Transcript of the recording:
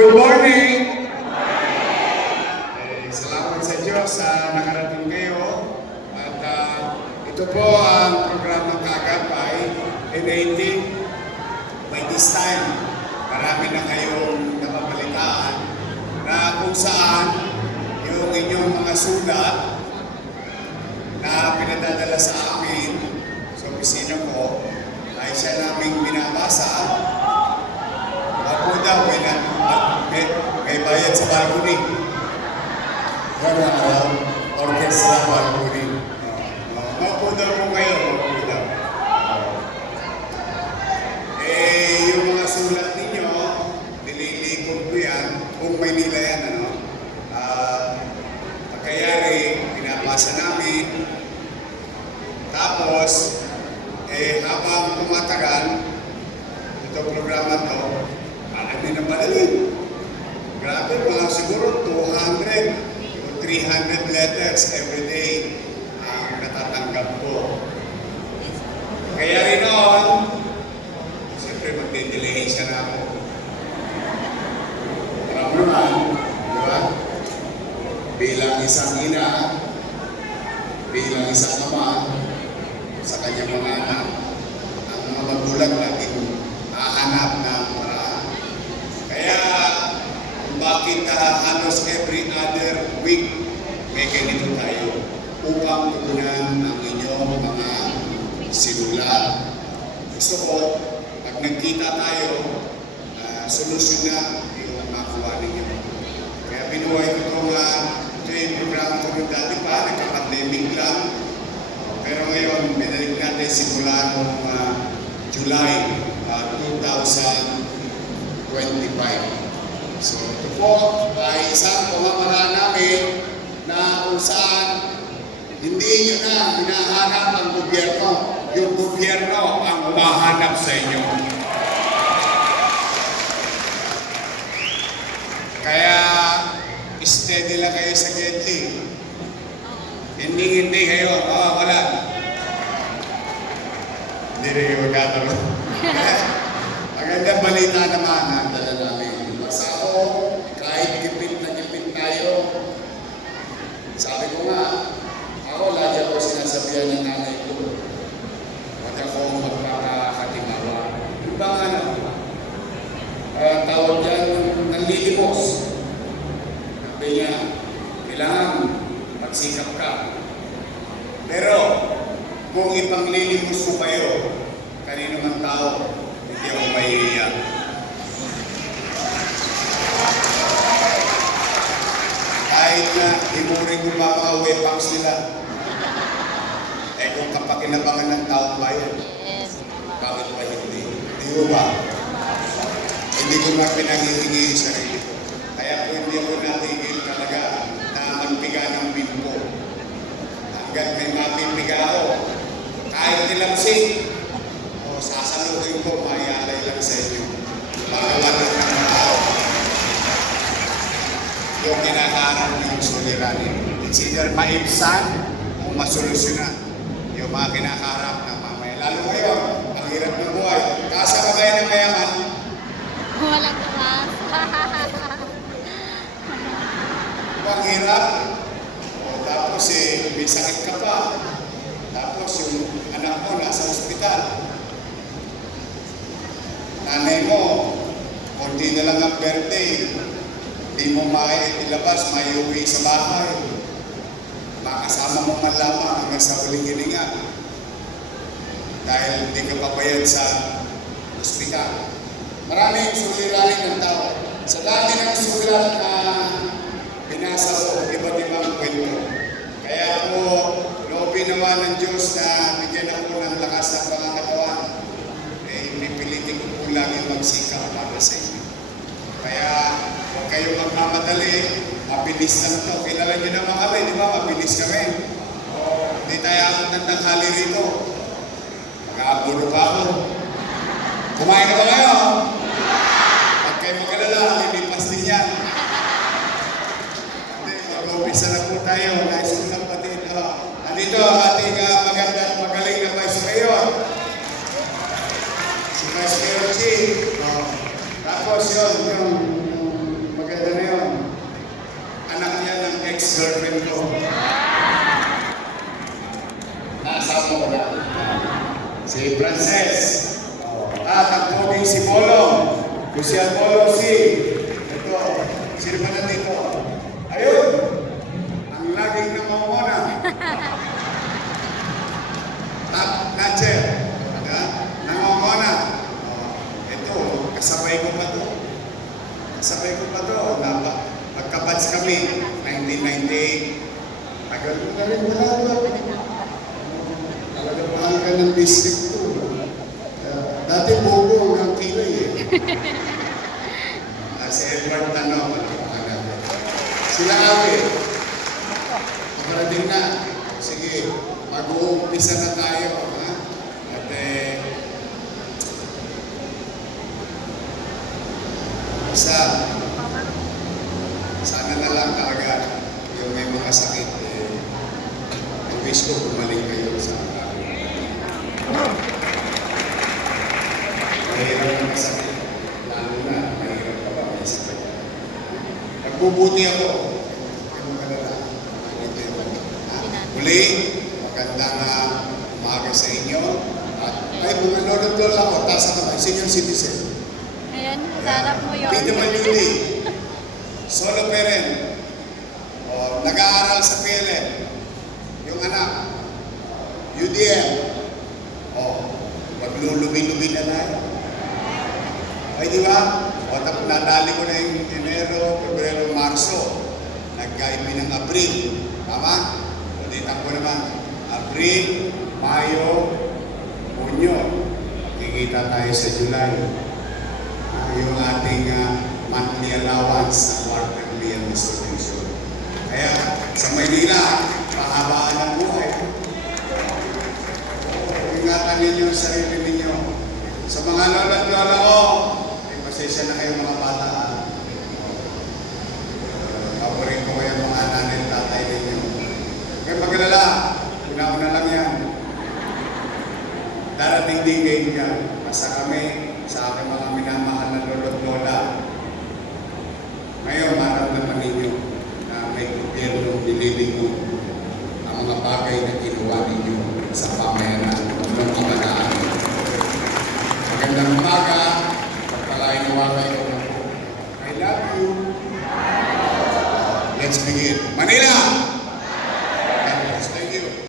Good morning! Salamat sa Diyos sa nakarating kayo. At ito po ang programang Kagapay. And I think by this time, marami na kayong napapalitaan na kung saan yung inyong mga sulat na pinadadala sa amin sa opisina ko ay siya naming binabasa. Ako daw, may bayad sa balcony. Gano'n araw, orkestra balcony. Maupo daw po kayo, maupo daw. Yung mga sulat ninyo, nililikod ko yan, kung Maynila yan, ano. Pagkayari, pinapasa namin. Tapos, habang tumatagal, itong programa to, hindi na madali. Grabe, mga siguro 200 o 300 letters every day ang natatanggap ko. Kaya rin noon, siyempre magde-delay siya na ako. Alam mo naman, di ba? Bilang isang ina, bilang isang ama, sa kanyang mga anak, ang mga magulang laging hahanap ng paraan. Kaya, bakit halos every other week may ganito tayo upang tugunan ang inyong mga sinulat. Gusto ko, pag nagkita tayo, solusyon na yung makuha ninyo. Kaya binuhay ko ito yung program ko yung dati pa, nagka-pandemic lang. Pero ngayon, binalik natin simula noong July 2025. So ito po ay isang pamamaraan namin na kung saan hindi nyo na hinahanap ang gobyerno. Yung gobyerno ang humahanap sa inyo. Kaya steady lang kayo sa Gedli. Hindi kayo, wala. Hindi rin kayo magkakaroon. Magandang balita naman ang dala namin. Basta ako, kahit gipit na gipit tayo, sabi ko nga, ako lagi ako sinasabihan ng nanay ko, huwag akong magpapakatimawa. Yung ba nga na? Tawag dyan, nanlilimos. Sabi niya, kailangan magsikap ka. Pero, kung ipanglilimos ko kayo, kanino man tao, hindi ako maiiyak. Kahit na imuring ko pa mga weapons nila. Kung kapakinabangan ng taong bayan, bakit pa hindi? Di ko ba? Hindi ko na pinanghihingi yung sarili ko. Kaya kung hindi ako natigil talaga na magpiga ng bimbo, hanggang may mapipiga ako, kahit nilamsik, sasaluhin ko, mayalay lang sa inyo. Pagawanan ng tao. Yung kinakaharap ng suliranin. It's either maibsan o masolusyonan. Yung mga kinakaharap ng mamaya. Lalo ngayon, ang hirap ng buhay. Kasama kayo ng mayaman. Walang kamas. Ang hirap. Tapos may sakit ka pa. Tapos yung anak mo nasa ospital. Nanay mo, konti na lang ang birthday, hindi mo mailabas, maiuwi sa bahay. Makasama mo man lamang hanggang sa huling hininga. Dahil hindi ka pabayad sa ospital. Maraming suliranin ng tao. Sa dami ng sulat na binasa ko, iba't ibang kwento. Kaya po, loobin naman ng Diyos na bigyan ako ng lakas ng pangangatawan. Pipilitin ko po lagi magsikap para sa inyo. Kaya, huwag kayong magmamadali, mabilis lang ito. Kilala nyo naman kami, di ba? Mabilis kami. Hindi tayo akong nagtanghali rito. Mag-aabulo pa ako. Kumain na ba kayo? Pag kayo mag-alala, lilipas din yan. Mag-umpisa na po tayo. Nais ko lang pati ito. Andito ang ating maganda at magaling na vice mayor. Si Vice Mayor G. Tapos yun, yung Ito. Sino ba nandito? Ayun! Ang laging namamuna. Top notcher. Namamuna. Ito, kasabay ko pa to. Kasabay ko pa to. Magkabats kami. 1998. Tagal mo na rin wala doon. Talaga mahal ka ng district ko. Dati bobo ng kilay eh. Si Edward Tanong, sila Awi. Kaparating na. Sige, mag-uumpisa na tayo. Ha? At sana na lang talaga yung may mga sakit. Wish ko gumaling kayo sa mahirap ang sakit. Lalo na, mahirap ka ba? May sakit. Nagbubuti ako. Ano ka na lang? Muli, magandang umaga sa inyo. At ay, mga lolo-lola ko, tasa ka ba? Senior citizen. Ayan, sarap mo yun. PWD. Solo parent. O, nag-aaral sa PLN. Yung anak. UDM. O, maglulubi-lubi na tayo. Ay, di ba? O, tapos nadali ko na yung Enero, Pebrero, Marso. Nagkaibi ng Abril. Tama? O, ditan ko naman. Abril, Mayo, Hunyo. Kikita tayo sa July. Yung ating monthly allowance ng quarterly and distribution. Kaya sa Maynila, pahabaan ang buhay. Ingatan ninyo ang sarili ninyo. Sa mga lola ko, pasensya na kayo mga bata. Paborin ko yung mga nanay at tatay ninyo. Kaya pag-alala, una-una lang yan. Darating din kayo dyan. Basta kami, sa aking mga minamahal na lolo at lola. Ngayon, maramdaman ninyo na may gobyerno nililing mo ang mga bagay na ginawa ninyo sa pamayanan ng kabataan. Magandang umaga, pagpalain nawa kayo. I love you. Let's begin. Manila!